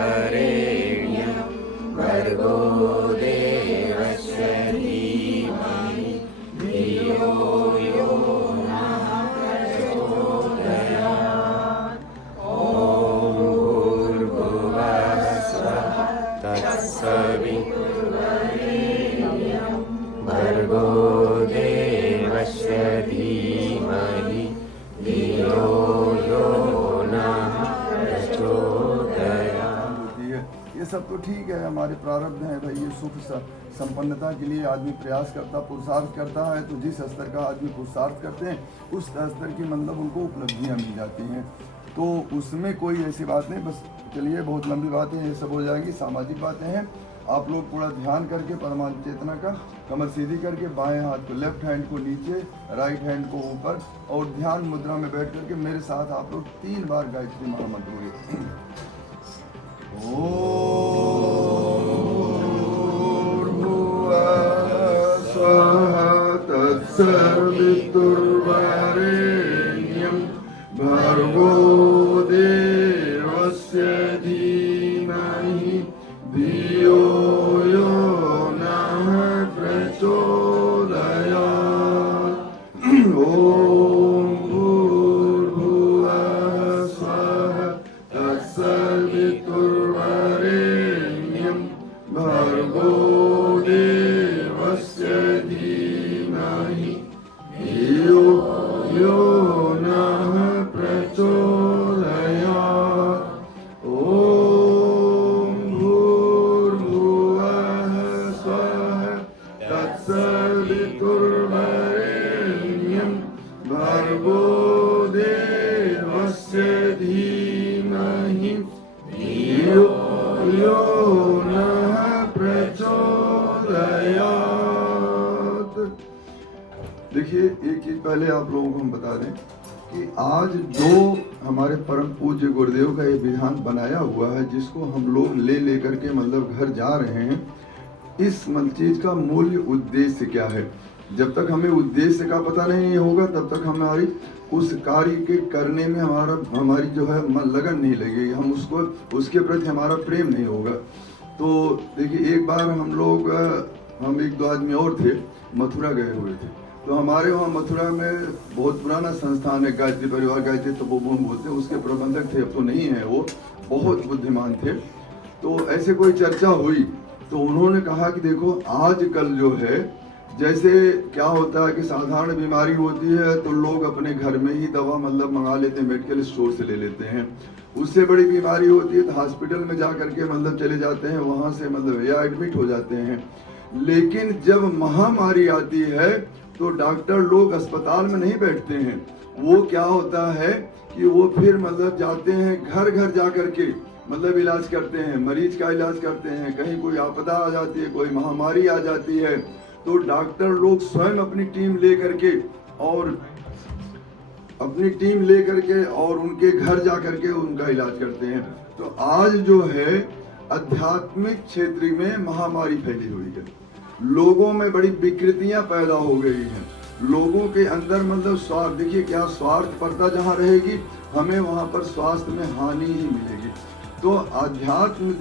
सवितुर्वरेण्यं भर्गो देवस्य धीमहि धियो यो नः प्रचोदयात्। ॐ भूर्भुवः स्वः तत्सवितुर्वरेण्यं भर्गो देवस्य धीमहि धियो यो नः। ये सब तो ठीक है, हमारे प्रारब्ध हैं भाई। ये सुख संपन्नता के लिए आदमी प्रयास करता, पुरुषार्थ करता है, तो जिस स्तर का आदमी पुरुषार्थ करते हैं उस स्तर की मतलब उनको उपलब्धियां मिल जाती हैं, तो उसमें कोई ऐसी बात नहीं। बस चलिए, बहुत लंबी बातें ये सब हो जाएगी, सामाजिक बातें हैं। आप लोग पूरा ध्यान करके परमात्मा चेतना का, कमर सीधी करके बाएं हाथ को, लेफ्ट हैंड को नीचे, राइट हैंड को ऊपर, और ध्यान मुद्रा में बैठ करके मेरे साथ आप लोग 3 बार गायत्री महामंत्र बोलिए। तत्सवितुर्वरेण्यं भर्गो देवस्य धीमहि धियो यो नः प्रचोदयात्। ॐ भूर्भुवः स्वः तत्सवितुर्वरेण्यं भर्गो देवस्य धीमहि धियो यो नः प्रचोदयात्। ॐ भूर्भुवः स्वः तत्सवितुर्वरेण्यं भर्गो देवस्य धीमहि धियो यो नः प्रचोदयात्। देखिए, एक चीज पहले आप लोगों को हम बता दें कि आज जो हमारे परम पूज्य गुरुदेव का ये विधान बनाया हुआ है, जिसको हम लोग ले करके मतलब घर जा रहे हैं, इस चीज का मूल्य उद्देश्य क्या है। जब तक हमें उद्देश्य का पता नहीं होगा तब तक हमारी उस कार्य के करने में हमारी जो है लगन नहीं लगेगी, हम उसके प्रति हमारा प्रेम नहीं होगा। तो देखिए, एक बार हम 1-2 आदमी और थे, मथुरा गए हुए थे। तो हमारे वहाँ मथुरा में बहुत पुराना संस्थान है, गायत्री परिवार, गायत्री तपोवन बोलते हैं, उसके प्रबंधक थे, अब तो नहीं है, वो बहुत बुद्धिमान थे। तो ऐसे कोई चर्चा हुई तो उन्होंने कहा कि देखो, आजकल जो है, जैसे क्या होता है कि साधारण बीमारी होती है तो लोग अपने घर में ही दवा मतलब मंगा लेते हैं, मेडिकल स्टोर से ले लेते हैं। उससे बड़ी बीमारी होती है तो हॉस्पिटल में जा करके मतलब चले जाते हैं, वहाँ से मतलब या एडमिट हो जाते हैं। लेकिन जब महामारी आती है तो डॉक्टर लोग अस्पताल में नहीं बैठते हैं, वो क्या होता है कि वो फिर मतलब जाते हैं घर घर जा करके मतलब इलाज करते हैं, मरीज का इलाज करते हैं। कहीं कोई आपदा आ जाती है, कोई महामारी आ जाती है, तो डॉक्टर लोग स्वयं अपनी टीम ले करके और उनके घर जा करके उनका इलाज करते हैं। तो आज जो है आध्यात्मिक क्षेत्र में महामारी फैली हुई है, लोगों में बड़ी विकृतियां पैदा हो गई हैं, लोगों के अंदर मतलब स्वार्थ, देखिए क्या स्वार्थपरता जहां रहेगी हमें वहां पर स्वास्थ्य में हानि ही मिलेगी। तो आध्यात्मिक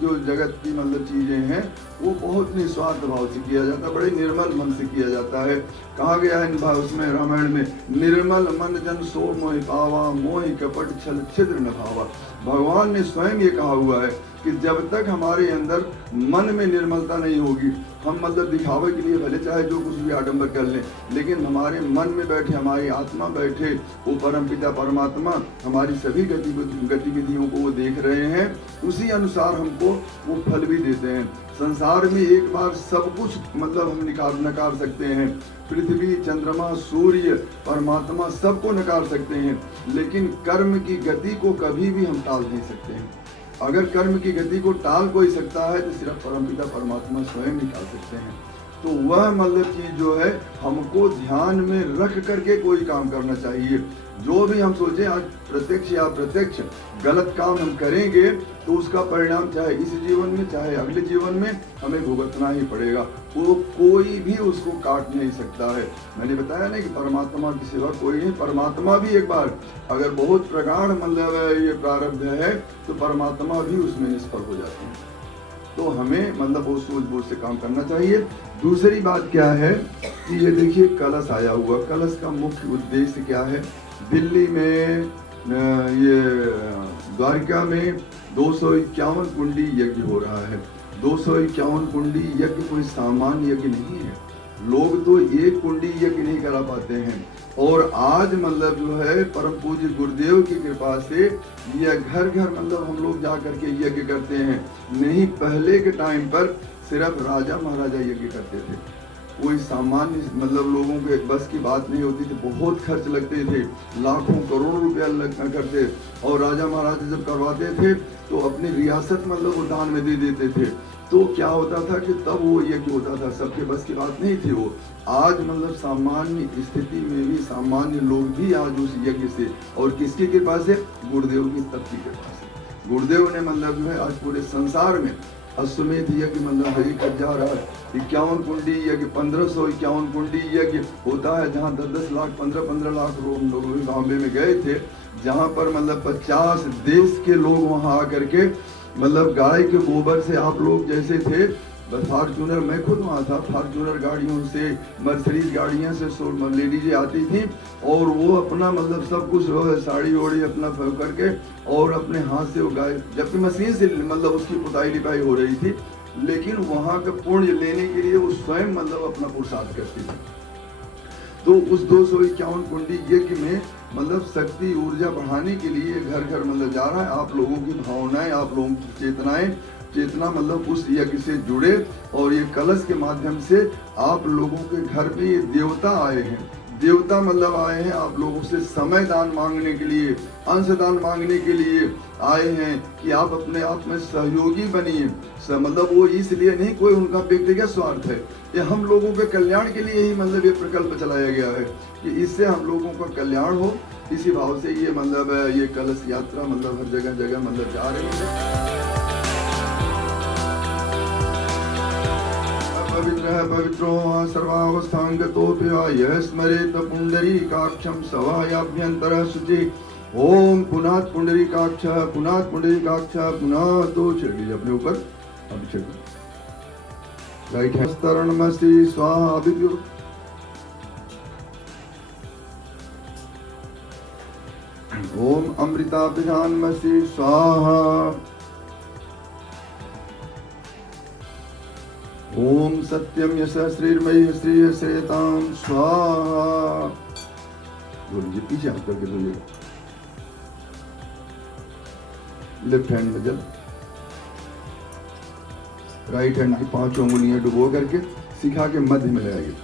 जो जगत की मतलब चीजें हैं वो बहुत निस्वार्थ भाव से किया जाता है, बड़े निर्मल मन से किया जाता है। कहा गया है उसमें रामायण में, निर्मल मन जन सो मोहि पावा, मोहि कपट छल छिद्र न भावा। भगवान ने स्वयं ये कहा हुआ है कि जब तक हमारे अंदर मन में निर्मलता नहीं होगी, हम मतलब दिखावे के लिए भले चाहे जो कुछ भी आडंबर कर लें, लेकिन हमारे मन में बैठे, हमारी आत्मा बैठे वो परम पिता परमात्मा हमारी सभी गतिविधियों को वो देख रहे हैं, उसी अनुसार हमको वो फल भी देते हैं। संसार में एक बार सब कुछ मतलब हम नकार सकते हैं, पृथ्वी, चंद्रमा, सूर्य, परमात्मा सबको नकार सकते हैं, लेकिन कर्म की गति को कभी भी हम टाल नहीं सकते हैं। अगर कर्म की गति को टाल कोई सकता है तो सिर्फ परमपिता परमात्मा स्वयं ही टाल सकते हैं। तो वह मतलब चीज जो है हमको ध्यान में रख करके कोई काम करना चाहिए। जो भी हम सोचे आज प्रत्यक्ष या अप्रत्यक्ष गलत काम हम करेंगे तो उसका परिणाम चाहे इस जीवन में चाहे अगले जीवन में हमें भुगतना ही पड़ेगा, वो कोई भी उसको काट नहीं सकता है। मैंने बताया ना कि परमात्मा की सिवा कोई नहीं। परमात्मा भी एक बार अगर बहुत प्रगाढ़ मतलब ये प्रारब्ध है तो परमात्मा भी उसमें निष्फल हो जाते हैं। तो हमें मतलब वो सूझबूझ से काम करना चाहिए। दूसरी बात क्या है कि ये देखिए कलश आया हुआ, कलश का मुख्य उद्देश्य क्या है। दिल्ली में ये द्वारका में 251 कुंडी यज्ञ हो रहा है। 251 कुंडी यज्ञ कोई सामान्य यज्ञ नहीं है। लोग तो एक कुंडी यज्ञ नहीं करा पाते हैं। और आज मतलब जो है परम पूज्य गुरुदेव की कृपा से यह घर घर मतलब हम लोग जा करके यज्ञ करते हैं। नहीं, पहले के टाइम पर सिर्फ राजा महाराजा यज्ञ करते थे, कोई सामान्य मतलब लोगों के बस की बात नहीं होती थी। बहुत खर्च लगते थे, लाखों करोड़ों रुपया करते। और राजा महाराजा जब करवाते थे तो अपनी रियासत मतलब वो दान में दे देते थे। तो क्या होता था कि तब वो यज्ञ होता था, सबके बस की बात नहीं थी वो। आज मतलब सामान्य स्थिति में भी सामान्य लोग भी आज उस यज्ञ से, और किसकी कृपा से, गुरुदेव की तप की कृपा से। गुरुदेव ने मतलब जो है आज पूरे संसार में अश्वमेध यज्ञ मतलब 1051 कुंडी यज्ञ, 1551 कुंडी यज्ञ होता है, जहाँ 10-10 लाख 15-15 लाख लोग बॉम्बे में गए थे, जहाँ पर मतलब 50 देश के लोग वहाँ आकर के मतलब गाय के गोबर से आप लोग जैसे थे, फॉर्चूनर, मैं खुद वहाँ था, फॉर्चूनर गाड़ियों से, मर्सिडीज गाड़ियाँ से लेडीजें आती थी और वो अपना मतलब सब कुछ साड़ी ओड़ी अपना करके और अपने हाथ से वो गाय, जबकि मशीन से मतलब उसकी पुताई लिपाई हो रही थी, लेकिन वहाँ का पुण्य लेने के लिए वो स्वयं मतलब अपना पुरुषार्थ करती थी। तो उस 251 कुंडी यज्ञ में मतलब शक्ति ऊर्जा बढ़ाने के लिए घर घर मतलब जा रहा है। आप लोगों की भावनाएं, आप लोगों की चेतना मतलब उस यज्ञ से जुड़े, और ये कलश के माध्यम से आप लोगों के घर में ये देवता आए हैं। देवता मतलब आए हैं आप लोगों से समय दान मांगने के लिए, अंश दान मांगने के लिए आए हैं कि आप अपने आप में सहयोगी बनिए। मतलब वो इसलिए नहीं कोई उनका व्यक्तिगत स्वार्थ है, ये हम लोगों के कल्याण के लिए ही मतलब ये प्रकल्प चलाया गया है कि इससे हम लोगों का कल्याण हो। इसी भाव से ये मतलब ये कलश यात्रा मतलब हर जगह जगह मतलब जा रही है। पवित्रो सर्वावस्थांगतोऽपि वा यः स्मरेत पुंडरीकाक्षं सवायाभ्यन्तरः शुचिः। ओम पुनात पुंडरीकाक्ष, पुनात पुंडरीकाक्ष, पुनात। तो छिड़क लीजिए अपने ऊपर, अभी छिड़क। राइट हैंड स्तरणमसि स्वाहा अभिद्यो। ओम अमृताभिधानमसि स्वाहा। ओम सत्यम यश श्रीर्मयी श्रीय श्रेताम स्वाहा। बोलिए पीछे हाथ करके बोलिए। लेफ्ट हैंड में जल, राइट हैंड की 5 उंगलियां डुबो करके सिखा के मध्य में ले आइए।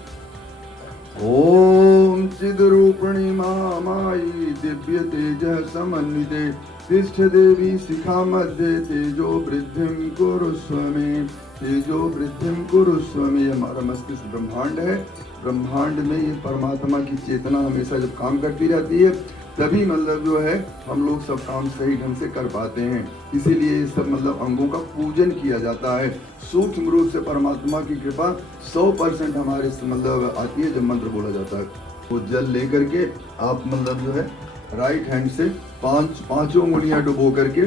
ओम चिद रूपिणी माई दिव्य तेज समन्विते तिष्ठ देवी शिखा मध्य तेजो वृद्धिं कुरुस्व मे, तेजो वृद्धिं कुरुस्व मे। हमारा मस्तिष्क ब्रह्मांड है, ब्रह्मांड में ये परमात्मा की चेतना हमेशा जब काम करती रहती है तभी मतलब जो है हम लोग सब काम सही ढंग से कर पाते हैं। इसीलिए सब मतलब अंगों का पूजन किया जाता है। सूक्ष्म रूप से परमात्मा की कृपा 100% हमारे मतलब आती है जब मंत्र बोला जाता है। वो जल लेकर के आप मतलब जो है राइट हैंड से 5 उंगलियां डुबो करके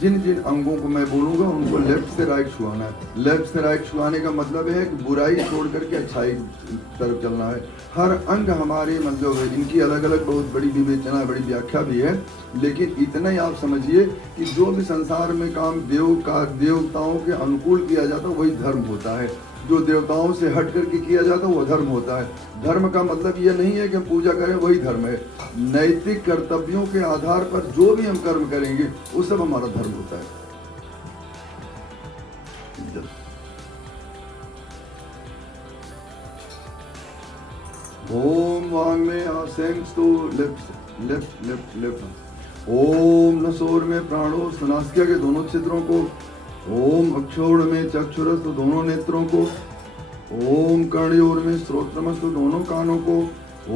जिन जिन अंगों को मैं बोलूंगा उनको लेफ्ट से राइट छुआना है। लेफ्ट से राइट छुआने का मतलब है कि बुराई छोड़ करके अच्छाई तरफ चलना है। हर अंग हमारे मतलब इनकी अलग अलग बहुत बड़ी विवेचना, बड़ी व्याख्या भी है, लेकिन इतना ही आप समझिए कि जो भी संसार में काम देवताओं के अनुकूल किया जाता है वही धर्म होता है। जो देवताओं से हट करके किया जाता है वो धर्म होता है। धर्म का मतलब ये नहीं है कि हम पूजा करें वही धर्म है। नैतिक कर्तव्यों के आधार पर जो भी हम कर्म करेंगे वो सब हमारा धर्म होता है। ओम वांग में आसेंस तो लेफ्ट लेफ्ट लेफ्ट लेफ्ट। ओम नसोर में प्राणो नासिका के दोनों छिद्रों को। ओम अक्षोण में चक्षुरस्तु दोनों नेत्रों को। ओम कर्णयोर में श्रोत्रमस्तु दोनों कानों को।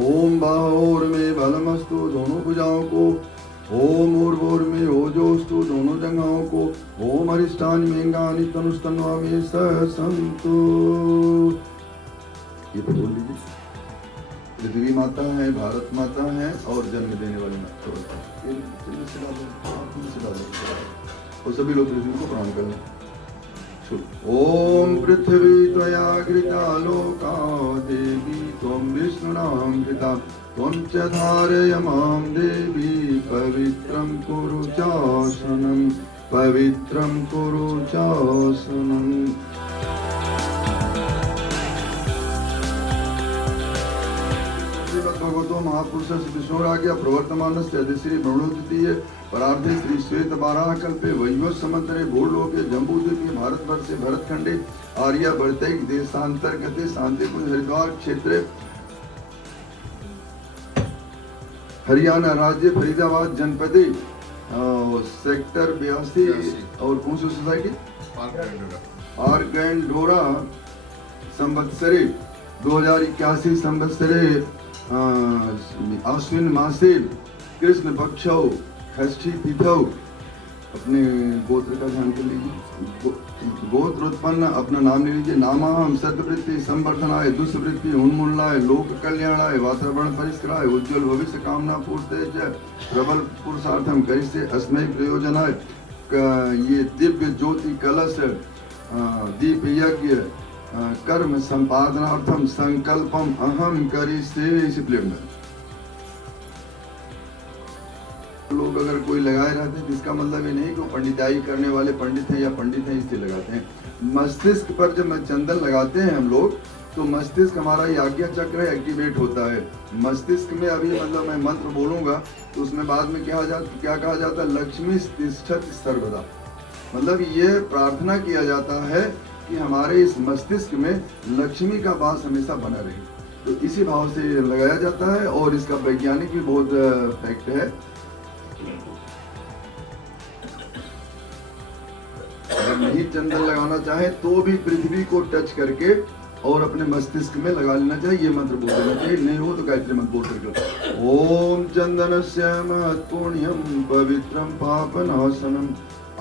ओम बाहोर में बलमस्तु दोनों भुजाओं को। ओम ऊर्वोर में ओजोस्तु दोनों जंघाओं को। ओम अरिष्टानि मेंगानि तनुस्तन्वा में ससंतु। ये तो बोल लीजिए। पृथ्वी माता है, भारत माता है और जन्म देने वाली माता है। और सभी लोग पृथ्वी को प्रणाम कर लें। ओम पृथ्वी त्वया घृता लोका देवी त्वं विष्णुनां घृता त्वं च धारय मां देवी पवित्रं कुरु चासनं पवित्रं कुरु चासनं। भगवतो महापुरुषस्य विष्णुराज्ञा प्रवर्तमानस्य अधिश्री ब्रह्मोद्वितीये परार्धे श्री श्वेत बाराह कल्पे वैवस्वत समंतरे भूलोके जम्बूद्वीपे भारतवर्षे भरतखंडे आर्यावर्तैक देशांतर्गते शांतिकुंज हरिद्वार क्षेत्रे हरियाणा राज्य फरीदाबाद जनपदे सेक्टर 82 और कौन सी सोसाइटी आर्गेंडोरा संवत्सरे 2081 संवत्सरे आश्विन मासे कृष्ण पक्षौ षष्ठी तिथौ। अपने गोत्र का ध्यान कर लीजिए। गोत्र उत्पन्न अपना नाम ले लीजिए। नामाहम सद्वृत्ति संवर्धनाय दुष्वृत्ति उन्मूलनाय लोक कल्याणाय वातावरण परिष्कराय उज्ज्वल भविष्य कामना पूर्ते च प्रबल पुरुषार्थम करिष्ये अस्मै प्रयोजनाय। ये दिव्य ज्योति कलश दीप यज्ञ कर्म संपादनार्थम संकल्पम अहम करिष्ये। इसी प्लेट में लोग अगर कोई लगाए रहते हैं इसका मतलब ये नहीं कि पंडिताई करने वाले पंडित हैं या पंडित हैं इसलिए लगाते हैं। मस्तिष्क पर जब चंदन लगाते हैं हम लोग तो मस्तिष्क हमारा ये आज्ञा चक्र एक्टिवेट होता है। मस्तिष्क में अभी मतलब मैं मंत्र बोलूंगा तो उसमें बाद में क्या कहा जाता है, लक्ष्मी तिष्ठति सर्वदा। मतलब ये प्रार्थना किया जाता है कि हमारे इस मस्तिष्क में लक्ष्मी का वास हमेशा बना रहे। तो इसी भाव से लगाया जाता है और इसका वैज्ञानिक भी बहुत फैक्ट है। अगर नहीं चंदन लगाना चाहे तो भी पृथ्वी को टच करके और अपने मस्तिष्क में लगा लेना चाहिए। ये मंत्र बोल देना चाहिए, नहीं हो तो गायत्री मंत्र बोल करके ओम चंदनस्य महत्पुण्यम पवित्रम पापनाशनम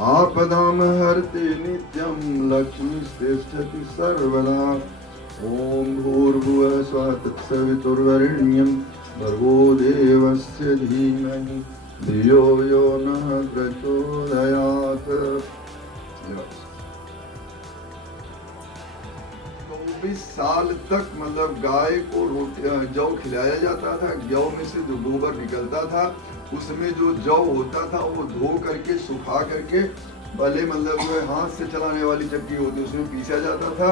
आपदाम हरते नित्यम लक्ष्मी तिष्ठति सर्वदा। ओम भूर्भुवः स्वः तत्सवितुर्वरेण्यं भर्गो देवस्य धीमहि धियो यो नः प्रचोदयात्। 24 साल तक मतलब गाय को जौ खिलाया जाता था। जौ में से जो गोबर निकलता था उसमें जो जौ होता था वो धो करके सुखा करके भले मतलब हाथ से चलाने वाली चक्की होती उसमें पीसा जाता था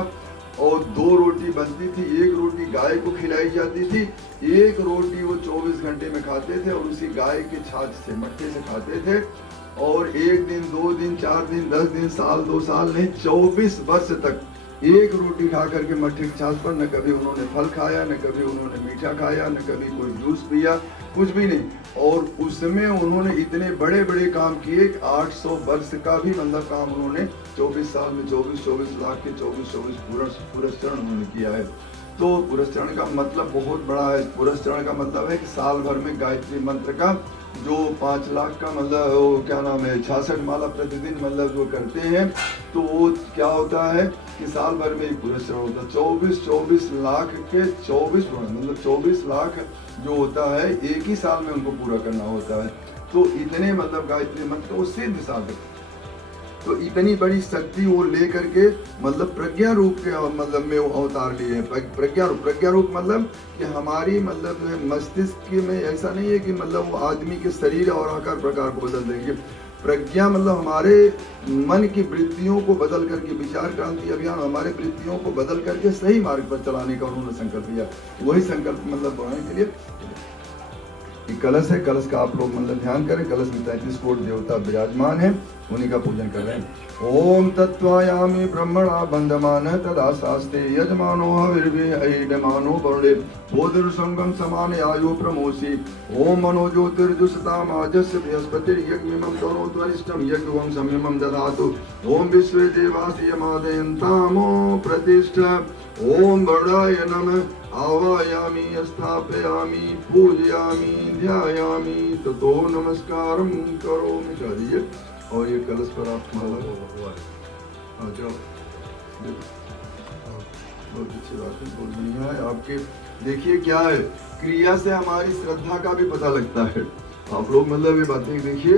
और 2 रोटी बनती थी। 1 रोटी गाय को खिलाई जाती थी, 1 रोटी वो 24 घंटे में खाते थे और उसी गाय के छाछ से मट्टे से खाते थे। और 1 दिन 2 दिन 4 दिन 10 दिन साल 2 साल नहीं 24 वर्ष तक 1 रोटी खा करके मट्टे की छाछ पर न कभी उन्होंने फल खाया, न कभी उन्होंने मीठा खाया, न कभी कोई जूस पिया, कुछ भी नहीं। और उसमें उन्होंने इतने बड़े बड़े काम किए 800 वर्ष का भी मतलब काम उन्होंने 24 साल में 24 लाख के 24 पुरस्चरण उन्होंने किया है। तो पुरस्चरण का मतलब बहुत बड़ा है। पुरस्चरण का मतलब है कि साल भर में गायत्री मंत्र का जो 5 लाख का मतलब वो क्या नाम है 66 माला प्रतिदिन मतलब जो करते हैं तो वो क्या होता है कि साल भर में एक पुरस्कार होता है। 24 लाख के 24 मतलब 24 लाख जो होता है एक ही साल में उनको पूरा करना होता है। तो इतने मतलब गायत्री मंत्र वो सिद्ध साधक तो इतनी बड़ी शक्ति वो ले करके मतलब प्रज्ञा रूप के मतलब में वो अवतार लिए हैं। प्रज्ञा रूप मतलब कि हमारी मतलब जो है मस्तिष्क में ऐसा नहीं है कि मतलब वो आदमी के शरीर और आकार प्रकार को बदल देंगे। प्रज्ञा मतलब हमारे मन की वृत्तियों को बदल करके, विचार क्रांति अभियान हमारे वृत्तियों को बदल करके सही मार्ग पर चलाने का उन्होंने संकल्प लिया। वही संकल्प मतलब बढ़ाने के लिए कलश है, कलश का आप लोग मतलब ध्यान करें। कलश में 33 कोटि देवता विराजमान है, उन्हीं का पूजन कर रहे हैं। ओम तत्वायामि ब्रह्मणा बंधमान तदा शास्ते यजमानो हविर्विहैडमानो वरुणे बोधिर संगम समान आयु प्रमोसी। ओम मनो ज्योतिर्जुषतामाजस्य बृहस्पतिर्यज्ञमिमं तनोत्वरिष्ठं यज्ञवं संयमं दधातु। ओम विश्वे देवासि यमादयन्तामो प्रतिष्ठ। ओम वर्णाय नमः आवायामि स्थापयामि पूजयामि ध्यायामि ततो नमस्कारं करोमि। चाहिए और ये कलश पर आप माला आ जाओ। बहुत अच्छी बात है, बहुत बढ़िया है। आपके देखिए क्या है, क्रिया से हमारी श्रद्धा का भी पता लगता है। आप लोग मतलब ये बातें देखिए,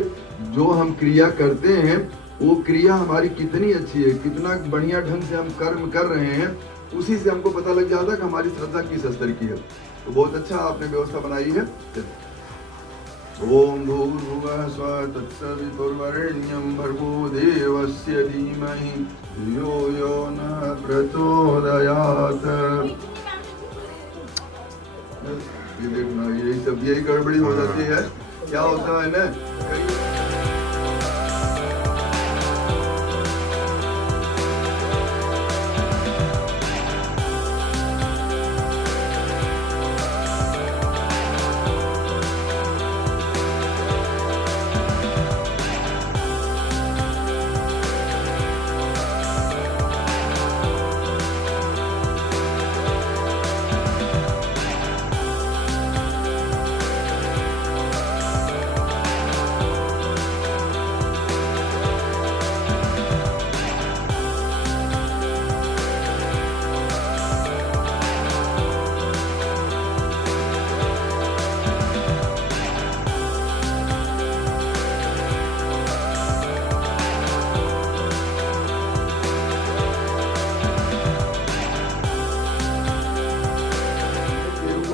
जो हम क्रिया करते हैं वो क्रिया हमारी कितनी अच्छी है, कितना बढ़िया ढंग से हम कर्म कर रहे हैं, उसी से हमको पता लग जाता है कि हमारी श्रद्धा किस स्तर की है। तो बहुत अच्छा आपने व्यवस्था बनाई है। ओम भूर्भुवः स्वः तत्सवितुर्वरेण्यं भर्गो देवस्य धीमहि धियो यो नः प्रचोदयात्। ये देखना, यही सब यही गड़बड़ी हो जाती है। क्या होता है ना,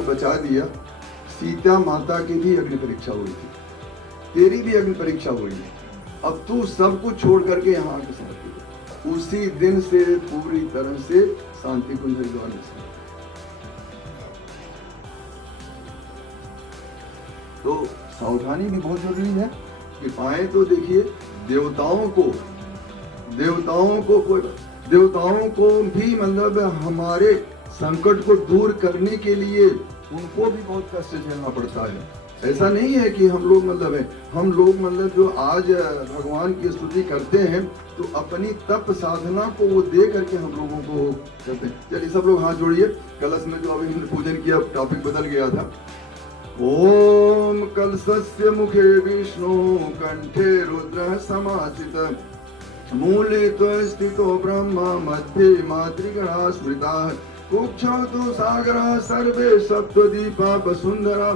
बचा दिया। सीता माता की भी अग्नि परीक्षा हुई थी, तेरी भी अग्नि परीक्षा हुई है। अब तू सब कुछ छोड़ करके यहाँ आके समर्पित हो। उसी दिन से पूरी तरह से शांति कुंज हरिद्वार में। तो सावधानी भी बहुत जरूरी है कि पाए तो देखिए देवताओं को भी मतलब हमारे संकट को दूर करने के लिए उनको भी बहुत कष्ट झेलना पड़ता है। ऐसा नहीं है कि हम लोग मतलब जो आज भगवान की स्तुति करते हैं तो अपनी तप साधना को वो दे करके हम लोगों को करते हैं। चलिए सब लोग हाथ जोड़िए। कलश में जो अभी हमने पूजन किया, टॉपिक बदल गया था। ओम कलशस्य मुखे विष्णु कंठे रुद्र समासित मूले स्थितो ब्रह्मा मध्ये मातृगणा स्मृता कुक्षौ तु सागरः सर्वे सप्तदीपा वसुन्धरा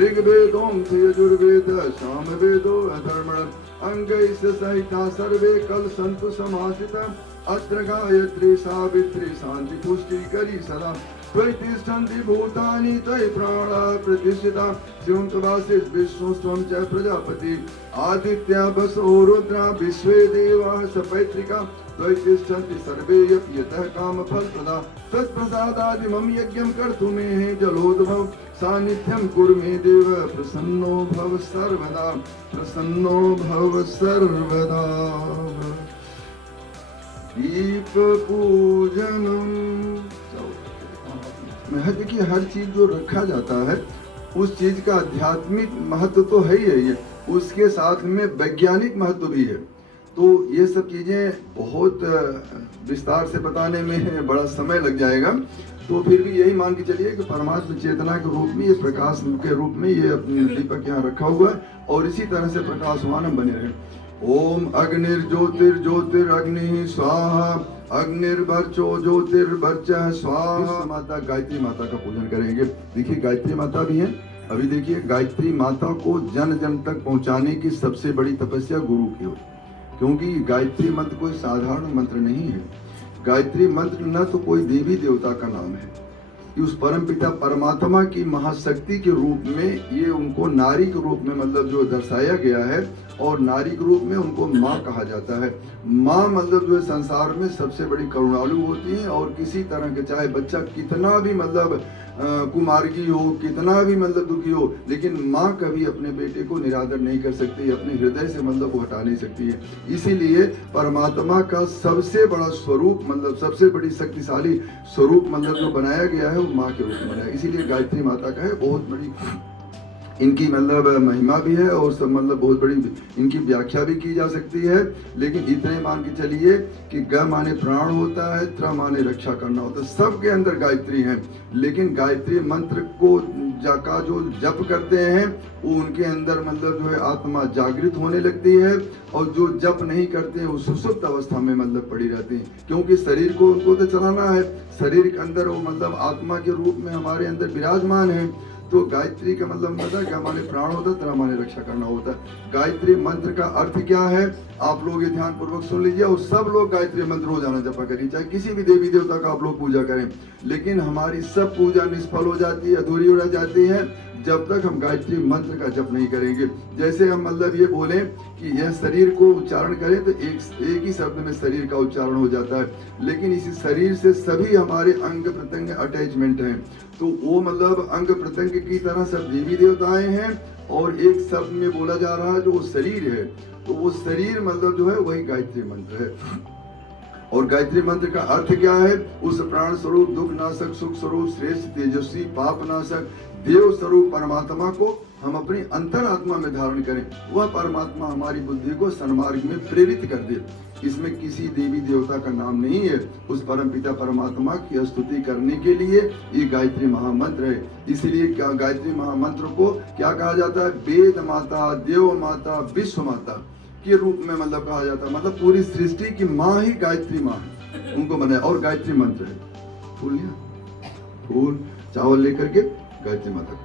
ऋग्वेदोऽंसि यजुर्वेद सामवेदो अधर्मणः अंगैः सहिता सर्वे कलशन्तु समासिता अत्र गायत्री सावित्री शान्ति पुष्टिकरी सदा त्वयि तिष्ठन्ति भूतानि त्वयि प्राणाः प्रतिष्ठिता स्युन्तु वासिष्ठ विष्णुस्त्वं च प्रजापति आदित्या वसो रुद्रा विश्वे देवाः सपैत्रिका त्वयि तिष्ठन्ति सर्वे यतः कामफलप्रदा तत्प्रसादादिमं यज्ञं कर्तुमेह जलोद्भव सान्निध्यं कुरु मे देव प्रसन्नो भव सर्वदा प्रसन्नो भव सर्वदा। दीप पूजनम। देखिए हर चीज जो रखा जाता है उस चीज का आध्यात्मिक महत्व तो है ही है, उसके साथ में वैज्ञानिक महत्व भी है। तो ये सब चीजें बहुत विस्तार से बताने में बड़ा समय लग जाएगा। तो फिर भी यही मान के चलिए कि परमात्मा चेतना के रूप में, ये प्रकाश के रूप में ये दीपक यहाँ रखा हुआ है और इसी तरह से प्रकाशवान हम बने रहे। ओम अग्निर्ज्योतिर्ज्योतिरग्नि स्वाहा अग्निर्भर्चो ज्योतिर्भर्चः स्वाहा। माता गायत्री माता का पूजन करेंगे। देखिए गायत्री माता भी है। अभी देखिए गायत्री माता को जन जन तक पहुंचाने की सबसे बड़ी तपस्या गुरु की हो। क्योंकि गायत्री मंत्र कोई साधारण मंत्र नहीं है। गायत्री मंत्र न तो कोई देवी देवता का नाम है, उस परमपिता परमात्मा की महाशक्ति के रूप में ये उनको नारी के रूप में मतलब जो दर्शाया गया है, और नारी के रूप में उनको माँ कहा जाता है। माँ मतलब जो है संसार में सबसे बड़ी करुणालु होती है, और किसी तरह के चाहे बच्चा कितना भी मतलब कुमार्गी हो, कितना भी मतलब दुखी हो, लेकिन माँ कभी अपने बेटे को निरादर नहीं कर सकती, अपने हृदय से मतलब वो हटा नहीं सकती है। इसीलिए परमात्मा का सबसे बड़ा स्वरूप मतलब सबसे बड़ी शक्तिशाली स्वरूप मतलब जो बनाया गया है वो माँ के रूप में बनाया, इसीलिए गायत्री माता का है। बहुत बड़ी इनकी मतलब महिमा भी है, और सब मतलब बहुत बड़ी इनकी व्याख्या भी की जा सकती है। लेकिन इतने मान के चलिए कि ग माने प्राण होता है, त्र माने रक्षा करना होता है, सबके अंदर गायत्री है। लेकिन गायत्री मंत्र को जाका जो जप करते हैं वो उनके अंदर मतलब जो है आत्मा जागृत होने लगती है, और जो जप नहीं करते हैं वो सुसुप्त अवस्था में मतलब पड़ी रहती है, क्योंकि शरीर को उनको तो चलाना है। शरीर के अंदर वो मतलब आत्मा के रूप में हमारे अंदर विराजमान है। तो गायत्री का मतलब पता है क्या माने प्राण होता है, तरह माने रक्षा करना होता है। गायत्री मंत्र का अर्थ क्या है आप लोग ये ध्यान पूर्वक सुन लीजिए, और सब लोग गायत्री मंत्र रोजाना जपा करिए, चाहे किसी भी देवी देवता का आप लोग पूजा करें। लेकिन हमारी सब पूजा निष्फल हो जाती है, अधूरी हो जाती है जब तक हम गायत्री मंत्र का जप नहीं करेंगे। जैसे हम मतलब ये बोले कि यह शरीर को उच्चारण करें तो एक ही शब्द में शरीर का उच्चारण हो जाता है, लेकिन इसी शरीर से सभी हमारे अंग प्रत्यंग अटैचमेंट हैं। तो वो मतलब अंग प्रत्यंग की तरह सब देवी देवताएं हैं, और एक शब्द में बोला जा रहा है जो वो शरीर है, तो वो शरीर मतलब जो है वही गायत्री मंत्र है। और गायत्री मंत्र का अर्थ क्या है? उस प्राण स्वरूप दुख नाशक सुख स्वरूप श्रेष्ठ तेजस्वी पाप नाशक देव स्वरूप परमात्मा को हम अपनी अंतरात्मा में धारण करें। वह परमात्मा हमारी बुद्धि को सन्मार्ग में प्रेरित कर दे। इसमें किसी देवी देवता का नाम नहीं है, उस परमपिता परमात्मा की स्तुति करने के लिए ये गायत्री महामंत्र है। इसीलिए क्या गायत्री महामंत्र को क्या कहा जाता है? वेद माता, देव माता, विश्व माता के रूप में मतलब कहा जाता है। मतलब पूरी सृष्टि की माँ ही गायत्री माँ है, उनको बनाया। और गायत्री मंत्र है, फूल लिया, फूल चावल लेकर के गायत्री माता।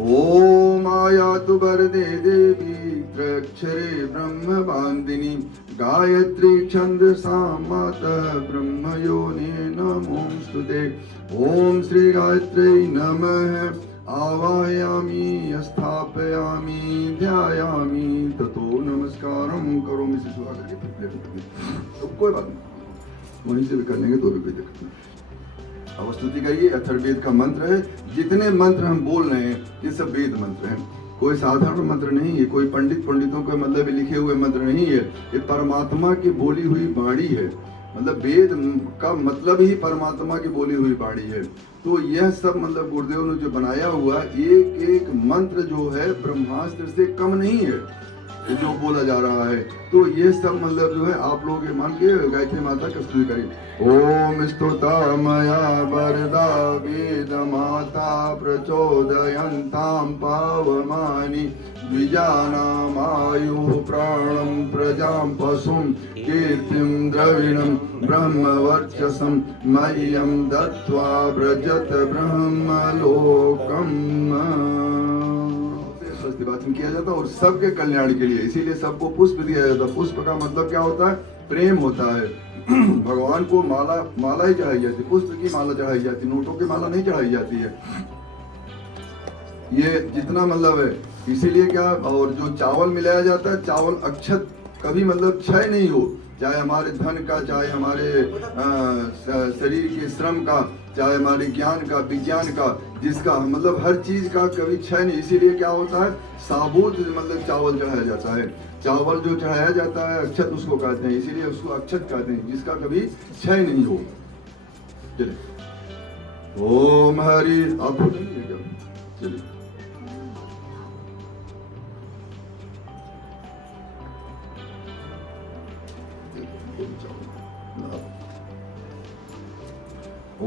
ओम आयातु वरदे देवी त्रक्षरे ब्रह्म बांदिनी गायत्री छंदसा माता ब्रह्म योनि नमोस्तुते। ओम श्री गायत्री नमः आवाहयामि स्थापयामि ध्यायामि ततो नमस्कारं करोमि। से शुरू करके तो कोई बात नहीं, वहीं से भी कर लेंगे तो भी कोई दिक्कत नहीं। अब स्तुति करिए, अथर्ववेद का मंत्र है। जितने मंत्र हम बोल रहे हैं ये सब वेद मंत्र हैं, कोई साधारण मंत्र नहीं है, कोई पंडितों के मतलब लिखे हुए मंत्र नहीं है। ये परमात्मा की बोली हुई वाणी है। मतलब वेद का मतलब ही परमात्मा की बोली हुई वाणी है। तो यह सब मतलब गुरुदेव ने जो बनाया हुआ एक एक मंत्र जो है ब्रह्मास्त्र से कम नहीं है जो बोला जा रहा है। तो ये सब मतलब जो है आप लोग मान के गायत्री माता का स्तुति करें। ओम स्तुता मया वरदा वेद माता प्रचोदयन्तां पावमानि द्विजानाम् आयुः प्राणं प्रजां पशुं कीर्तिं द्रविणं ब्रह्मवर्चसं मह्यं दत्त्वा व्रजत ब्रह्मलोकम्। वाचन किया जाता है और सबके कल्याण के लिए, इसीलिए सबको पुष्प दिया जाता है। पुष्प का मतलब क्या होता है? प्रेम होता है। भगवान को माला ही चढ़ाई जाती है, पुष्प की माला चढ़ाई जाती है, नोटों की माला नहीं चढ़ाई जाती है। ये जितना मतलब है, इसीलिए क्या, और जो चावल मिलाया जाता है, चावल अक्षत कभी मतलब क्षय नहीं हो, चाहे हमारे धन का, चाहे हमारे शरीर के श्रम का, चाहे हमारे ज्ञान का, विज्ञान का, जिसका मतलब हर चीज का कभी क्षय नहीं। इसीलिए क्या होता है? साबुत मतलब चावल चढ़ाया जाता है। चावल जो चढ़ाया जाता है अक्षत उसको कहते हैं, इसीलिए उसको अक्षत कहते हैं, जिसका कभी क्षय नहीं हो। चलिए ओम हरि। आप चलिए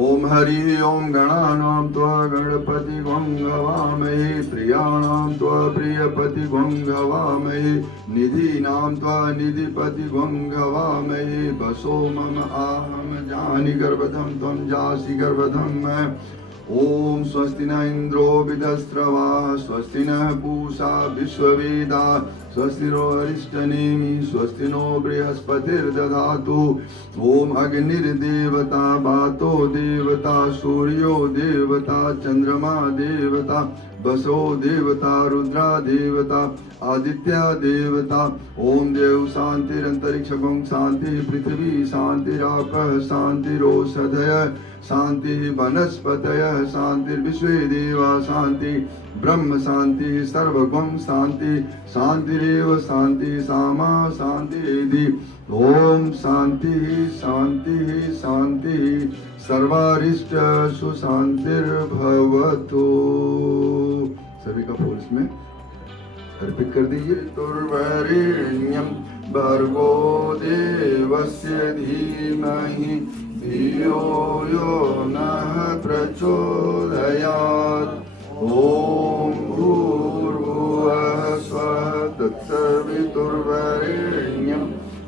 ओम हरि ओम गणानां त्वा गणपति गवामहे प्रियाणां त्वा प्रियपति गवामहे निधीनां त्वा निधिपति गवामहे वसो मम आहम जानि गर्भधं त्वं जासि गर्भधं। ओम स्वस्ति न इंद्रो विदस्रवा स्वस्ति न पूषा विश्ववेदा स्वस्ति नो अरिष्टनेमि स्वस्ति नो बृहस्पतिर्दधातु। ओम अग्निर्देवता वातो देवता सूर्यो देवता चंद्रमा देवता वसो देवता रुद्रा देवता आदित्य देवता। ओम देव शांतिरंतरिक्षं शांति पृथ्वी शांतिरापः शांतिरोषधय शांति वनस्पतयः शांतिर्विश्वे देवा शांति ब्रह्म शांति सर्वगम शांति शांतिरेव शांति सामा शांति। ओम शांति शांति शांति सर्वारिष्ट सुशांतिर्भवतु। सभी का फूल इसमें अर्पित कर दीजिए। तुर्वरेण्यं भर्गो देवस्य धीमहि धियो यो नः प्रचोदयात्। ओम भूर्भुवः स्वः तत्सवितुर्वरेण्यं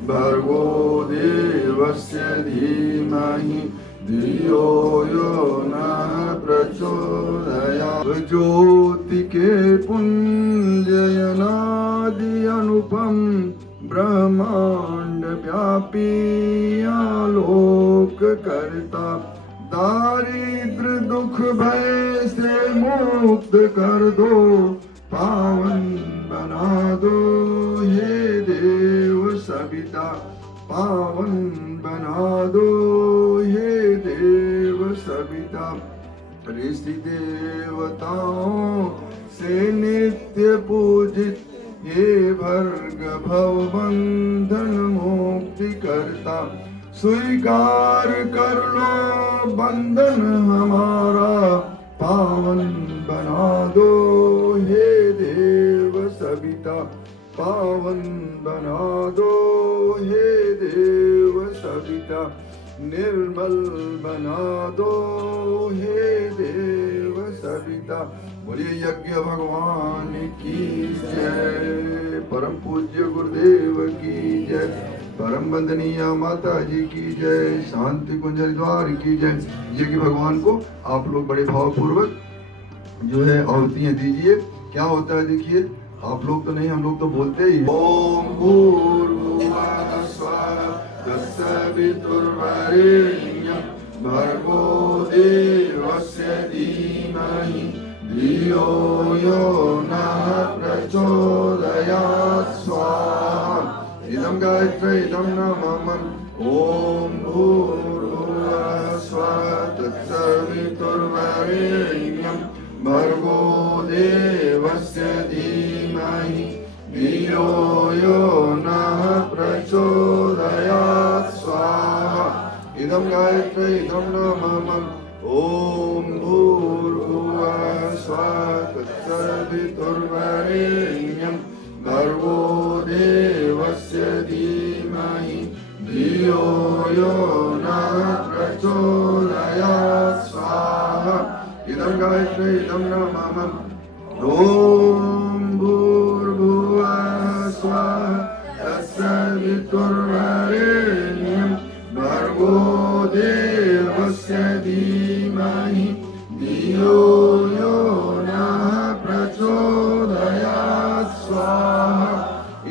भर्गो देवस्य धीमहि धियो यो नः प्रचोदयात्। ज्योति के पुंजयनादि अनुपम ब्रह्मांड व्यापी आलोक करता दारिद्र दुख भय से मुक्त कर दो पावन बना दो ये देव सविता पावन बना दो ये देव सविता। ऋषि देवताओं से नित्य पूजित हे भर्ग भव बंधन मुक्ति करता स्वीकार कर लो बंधन हमारा पावन बना दो हे देव सविता पावन बना दो हे देव सविता निर्मल बना दो हे देव सविता। बोलिए यज्ञ भगवान की जय। परम पूज्य गुरुदेव की जय। परम वंदनीय माता जी की जय। शांति कुंज हरिद्वार की जय। यज्ञ भगवान को आप लोग बड़े भावपूर्वक जो है आहुतियां दीजिए। क्या होता है देखिए, आप लोग तो नहीं, हम लोग तो बोलते ही। ओम भूर्भुवः स्वः तत्सवितुर्वरेण्यं भर्गो देवस्य धीमहि धियो यो नः प्रचोदयात् स्वाहा। इदं गायत्री इदं नमः। ओम भूर्भुवः स्वः तत्सवितुर्वरेण्यं भर्गो देवस्य धीमहि धियो यो नः प्रचोदयात् स्वाहा। इदं गायत्री इदं नमः। ओम भूर्भुवः स्वः तत्सवितुर्वरेण्यं भर्गो देवस्य धीमहि धियो यो नः प्रचोदयात् स्वाहा। इदं गायत्री इदं नमः। ओम भूर्भुवः स्वः तत्सवितुर्वरेण्यं भर्गो देवस्य धीमहि धियो यो नः प्रचोदयात् स्वाहा।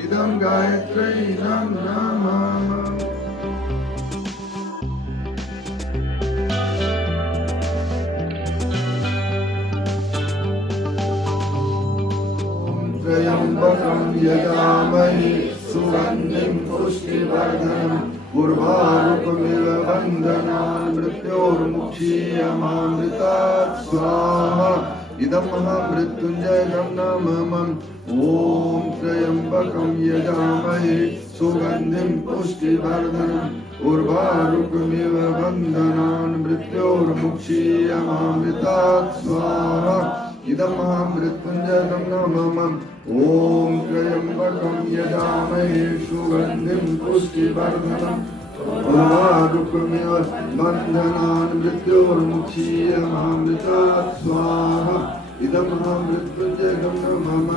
इदं गायत्री इदं नमः। त्र्यंबकं यजामहे सुगन्धिं पुष्टिवर्धनम् उर्वारुकमिव बन्धनान् मृत्योर्मुक्षीयमामृतात् स्वाहा। इदं महामृत्युञ्जयं नमः। ओम त्र्यंबकं यजामहे सुगन्धिं पुष्टिवर्धनम् उर्वारुकमिव बन्धनान् मृत्योर्मुक्षीयमामृतात् स्वाहा। इदं महामृत्युञ्जयं नमः। ओम त्र्यंबकं यजामहे सुगन्धिं पुष्टिवर्धनम् उर्वारुकमिव बन्धनान् मृत्योर्मुक्षीयमामृतात् स्वाहा। इदं महामृत्युञ्जयं नमः।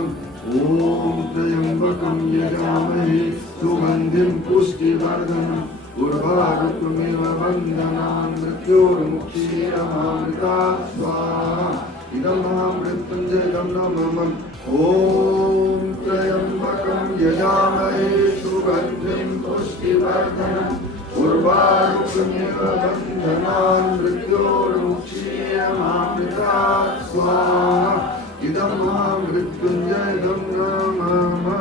ओम त्र्यंबकं यजामहे सुगन्धिं पुष्टिवर्धनम् उर्वारुकमिव बन्धनान् मृत्योर्मुक्षीयमामृता स्वाहा इदं महामृत्युञ्जयं नमः ॐ त्र्यम्बकं यजामहे सुगन्धिं पुष्टिवर्धनम् उर्वारुकमिव बन्धनान् मृत्योर्मुक्षीयमामृता स्वाहा इदं महामृत्युञ्जयं नमः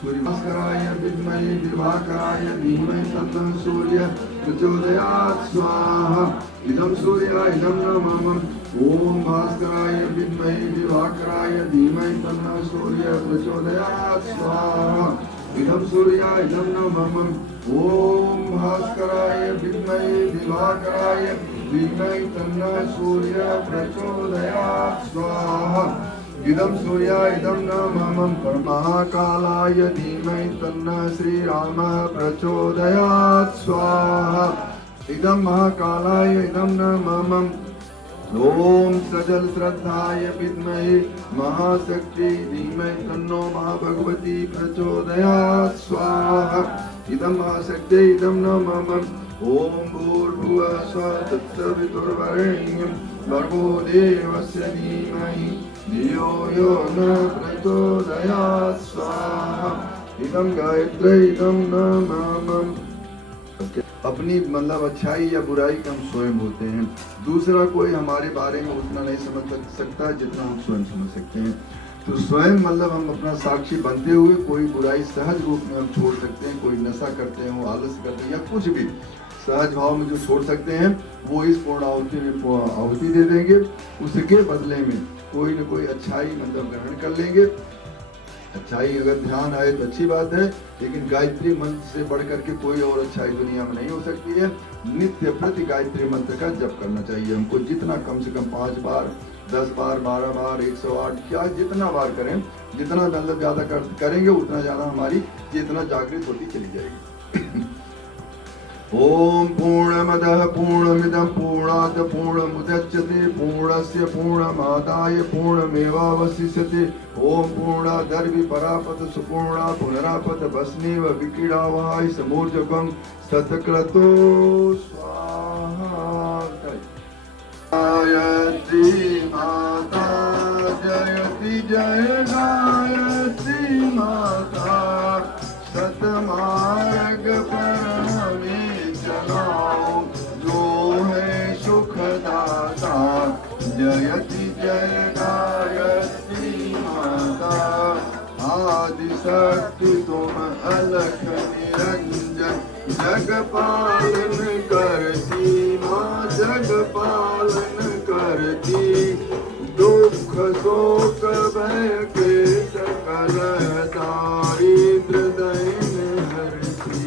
सूर्यभास्कराय विद्महे दिवाकराय धीमहि तन्नः सूर्यः प्रचोदयात् स्वाहा इदं सूर्याय इदं नमः ॐ भास्कराय विद्महे दिवाकराय धीमहि तन्नः सूर्यः प्रचोदयात् स्वाहा इदं सूर्याय इदं नमः ॐ भास्कराय विद्महे दिवाकराय धीमहि तन्नः सूर्यः प्रचोदयात् स्वाहा इदं सूर्याय इदं नमः परमहाकालाय धीमहि तन्नः श्रीरामः प्रचोदयात् स्वाहा इदं महाकालाय इदं नमः ॐ सजल श्रद्धाय विद्महे महाशक्ति धीमहि तन्नो महाभगवती प्रचोदयात् स्वाहा इदं महाशक्ति इदं नमः ॐ भूर्भुवः स्वः तत्सवितुर्वरेण्यं भर्गो देवस्य धीमहि धियो यो न प्रचोदयात् स्वाहा इदं गायत्री इदं नमः। अपनी मतलब अच्छाई या बुराई का हम स्वयं होते हैं, दूसरा कोई हमारे बारे में उतना नहीं समझ सकता जितना हम स्वयं समझ सकते हैं। तो स्वयं मतलब हम अपना साक्षी बनते हुए कोई बुराई सहज रूप में हम छोड़ सकते हैं, कोई नशा करते हैं, आलस करते हैं या कुछ भी सहज भाव में जो छोड़ सकते हैं वो इस पूर्ण आहुति में आहुति दे देंगे, उसके बदले में कोई न कोई अच्छाई मतलब ग्रहण कर लेंगे। अच्छाई अगर ध्यान आए तो अच्छी बात है, लेकिन गायत्री मंत्र से बढ़ करके कोई और अच्छाई दुनिया में नहीं हो सकती है। नित्य प्रति गायत्री मंत्र का जप करना चाहिए हमको, जितना कम से कम 5 बार 10 बार 12 बार 108 क्या जितना बार करें, जितना मतलब ज्यादा करेंगे उतना ज्यादा हमारी चेतना जागृत होती चली जाएगी। ओम पूर्णमदः पूर्णमिदं पूर्णात् पूर्णमुदच्यते पूर्णस्य पूर्णमादाय पूर्णमेवावशिष्यते। ओम पूर्णादर्वि परापत सुपूर्णा पुनरापत भस्मेव विक्रीडावहाय समूर्जकं सतक्रतो स्वाहा। गायत्री माता जयति जय गायत्री माता सतमार्ग पर हमें चलाओ जो है सुखदाता। जयति जय गायत्री माता आदिशक्ति तुम अलख निरंजन जग पालन करती माँ जग पालन करती। दुख शोक भय के सकल दारिद्र दैन हरती।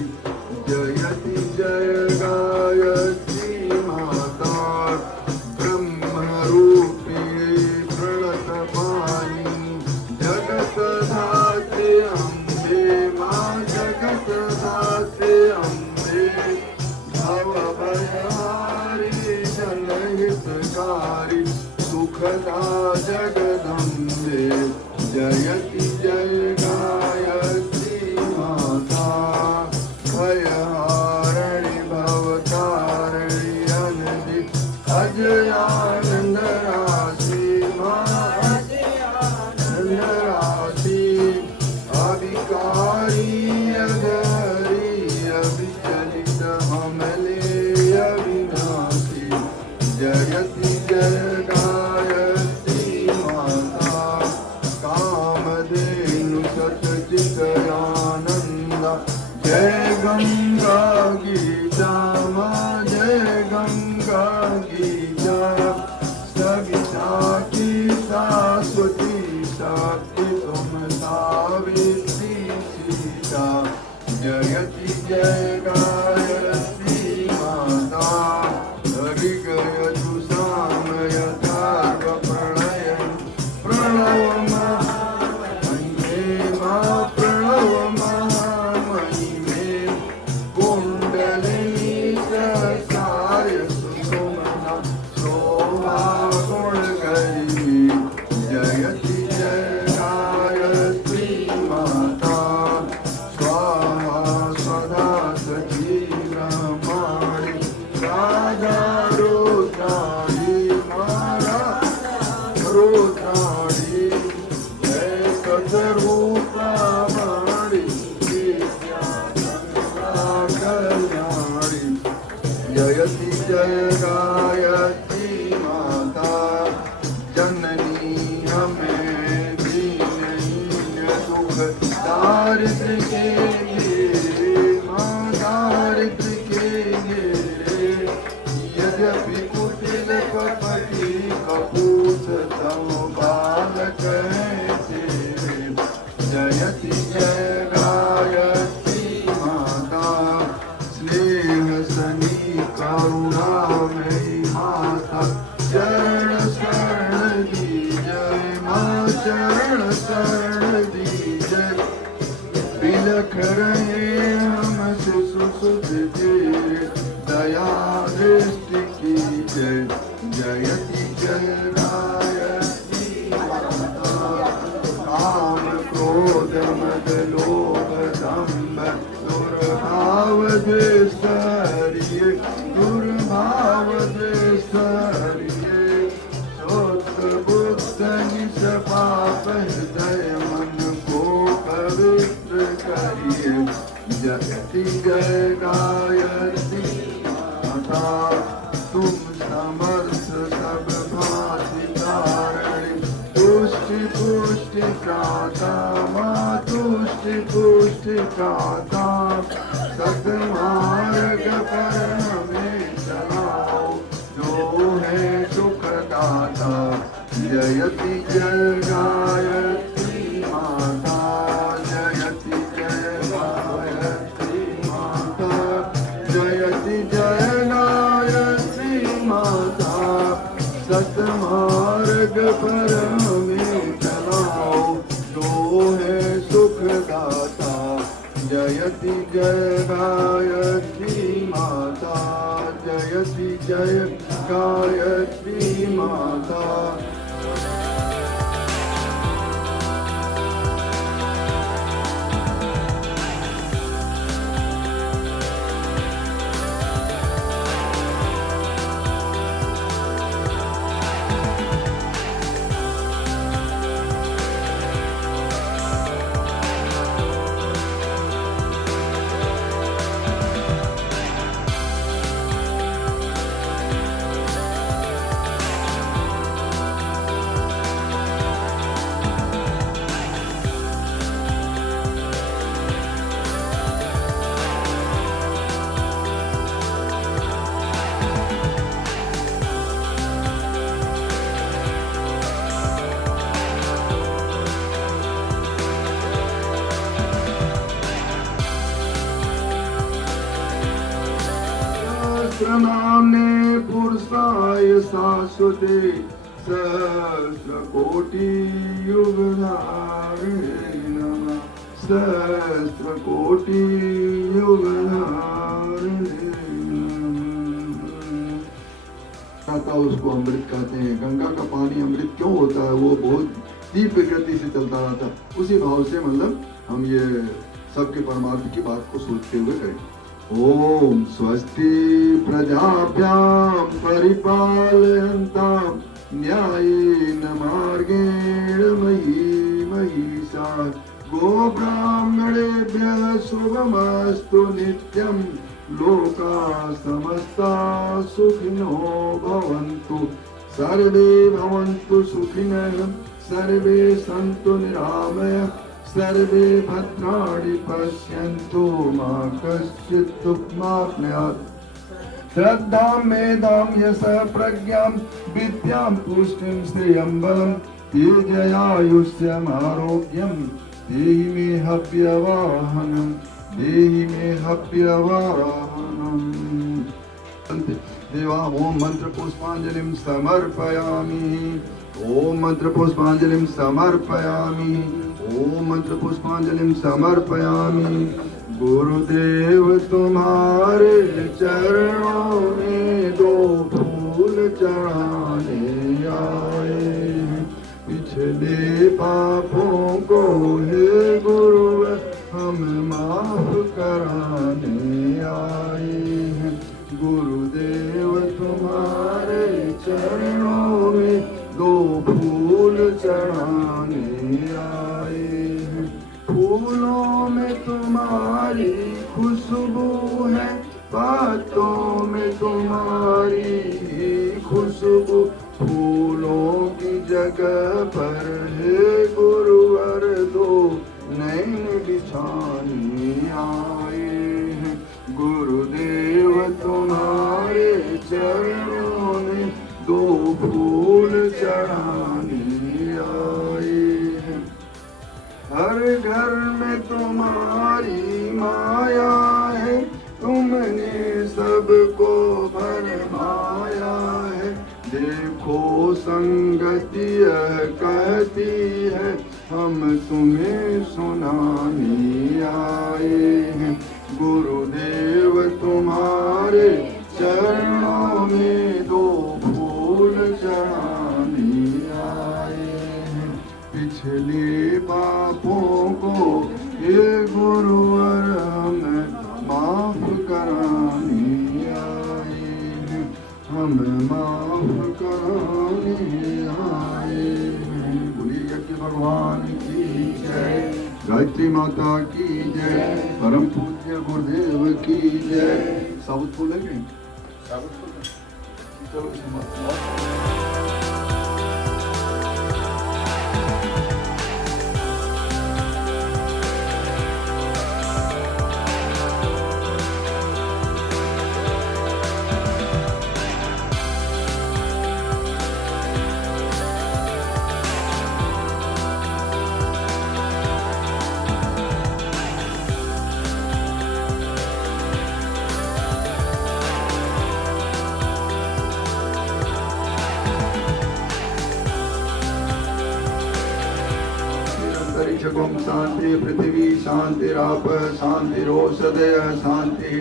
जयति जय गायत्री माता ब्रह्म रूपी प्रणत पाणी जगत धाते अम्बे माँ जगत धाते अम्बे। भव भयहारी जनहितकारी सुखदा जगदम्बे। जयति जय गायत्री माता भयहारिणी भवतारिणी अनधि अजयानंद राशि माँ अजयानंद राशि। अविकारी अघरी अविचलित हमले अविनाशी। जयति जय गायत्री माता कामदेव रख रहे हमसे सुसुत धीरे, दया दृष्टि की जय, जयति जय गायत्री माता। काम क्रोध मद लोभ दंभ दुर्भाव द्वेषहरिये, दुर्भाव द्वेषहरिये। शुद्ध बुद्ध निष्पाप हृदय मन को पवित्र करिए, जयति जय गायत्री माता। तुम समर्थ सब भांति कारिणी, तुष्टि पुष्टि प्राता माँ, तुष्टि पुष्टि प्राता। सतमार्ग पर हमें चलाओ, जो है सुखदाता, जयति जय गायत्री माता, जयति जय गायत्री माता, जयति जय गायत्री माता। सतमार्ग पर हमें चलाओ, जो है सुखदाता, जयति जय गायत्री माता, जयति जय गायत्री माता। सहस्रनाम्ने पुरुषाय शाश्वते, सहस्रकोटि युगधारिणे नमः, सहस्रकोटि युगधारिणे नमः। उसको अमृत कहते हैं। गंगा का पानी अमृत क्यों होता है? वो बहुत तीव्र गति से चलता रहता है। उसी भाव से मतलब हम ये सबके परमार्थ की बात को सोचते हुए करें। ओम स्वस्ति प्रजाभ्यां परिपालयन्तां न्यायेन मार्गेण मही महिषा, गोब्राह्मणेभ्यः शुभमस्तु नित्यं, लोकाः समस्ताः सुखिनो भवन्तु, सर्वे भवन्तु सुखिनः, सर्वे सन्तु निरामयाः, सर्वे भद्राणि पश्यन्तु मा कश्चित् दुःखमाप्नुयात्। श्रद्धां मेधां यशः प्रज्ञां विद्यां पुष्टिं श्रियं बलं, तेजयायुष्यम् आरोग्यं देहि मे ह्यवाहनं, देहि मे ह्यवाहनम्। देवा ओम मंत्र पुष्पांजलिं समर्पयामि, ओम मंत्र पुष्पांजलिं समर्पयामि, ओम मंत्र पुष्पांजलिं समर्पयामि। गुरुदेव तुम्हारे चरणों में दो फूल चढ़ाने आए हैं, पिछले पापों को हे गुरुवर हम माफ कराने आए हैं। गुरुदेव तुम्हारे चरणों में दो फूल चढ़ाने आए हैं। फूलों में तुम्हारी खुशबू है, बातों में तुम्हारी खुशबू, फूलों की जगह पर है गुरुवर दो नैन बिछाने आए हैं। गुरुदेव तुम्हारे चरणों में दो फूल चढ़ाने आए हैं। हर घर में तुम्हारी माया है, तुमने सबको भरमाया है। देखो संगति यह कहती है, हम तुम्हें सुनाने आए हैं। गुरुदेव तुम्हारे चरणों में दो फूल चढ़ाने आए हैं। पिछले पापों को ये गुरुवर हमें माफ कराने आए हैं। हमें माफ कराने आए हैं। बोलिए यज्ञ भगवान की जय, गायत्री माता की जय, परम पूज्य गुरुदेव की जय। साबुत फूल है चलो अंतरिक्षगुम शांति, पृथ्वी शांतिराप शांतिरोषधय शांति,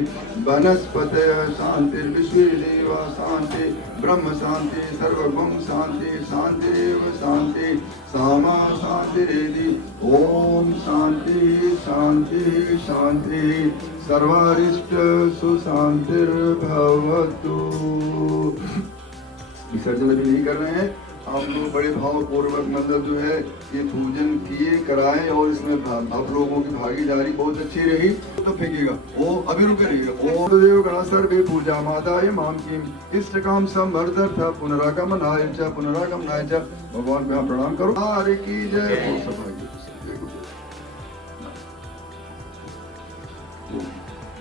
वनस्पतय शांति, विश्वदेवा शांति, ब्रह्म शांति, सर्वगुण शांति, शांतिरेव शांति, सामा शांतिरेधि। ओम शांति शांति शांति, सर्वारिष्ट सुशांतिर्भवतु। विसर्जन अभी नहीं कर रहे हैं, आप लोग बड़े भाव पूर्वक मतलब जो है ये पूजन किए कराएं और इसमें आप लोगों की भागीदारी बहुत अच्छी रही। तो फेंकेगा वो अभी रुके रहेगा। ओम देव गणा सर्वे पूजा माताय माम की इष्ट काम संवर्धर्थ पुनरागमनाय च पुनरागमनाय च। भगवान को यहाँ प्रणाम करो। हरे की जय।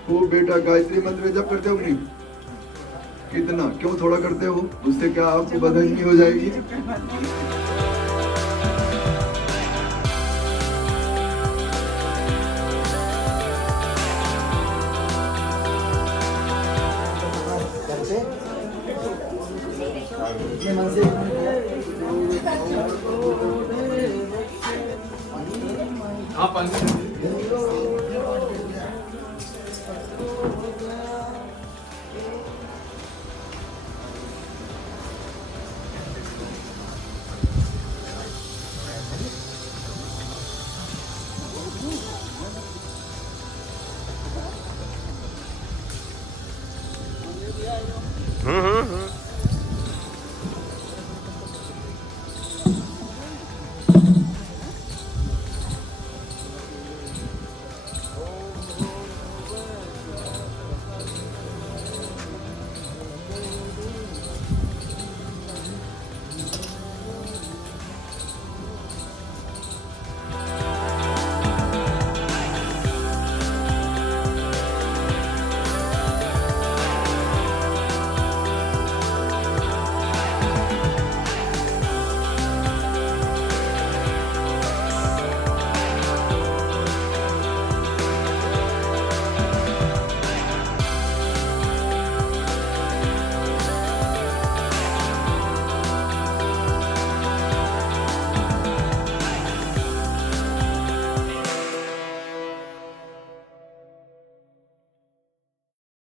वो बेटा गायत्री मंत्र जप करते हो नहीं? कितना क्यों थोड़ा करते हो? उससे क्या आपकी बदहजमी हो जाएगी? हाँ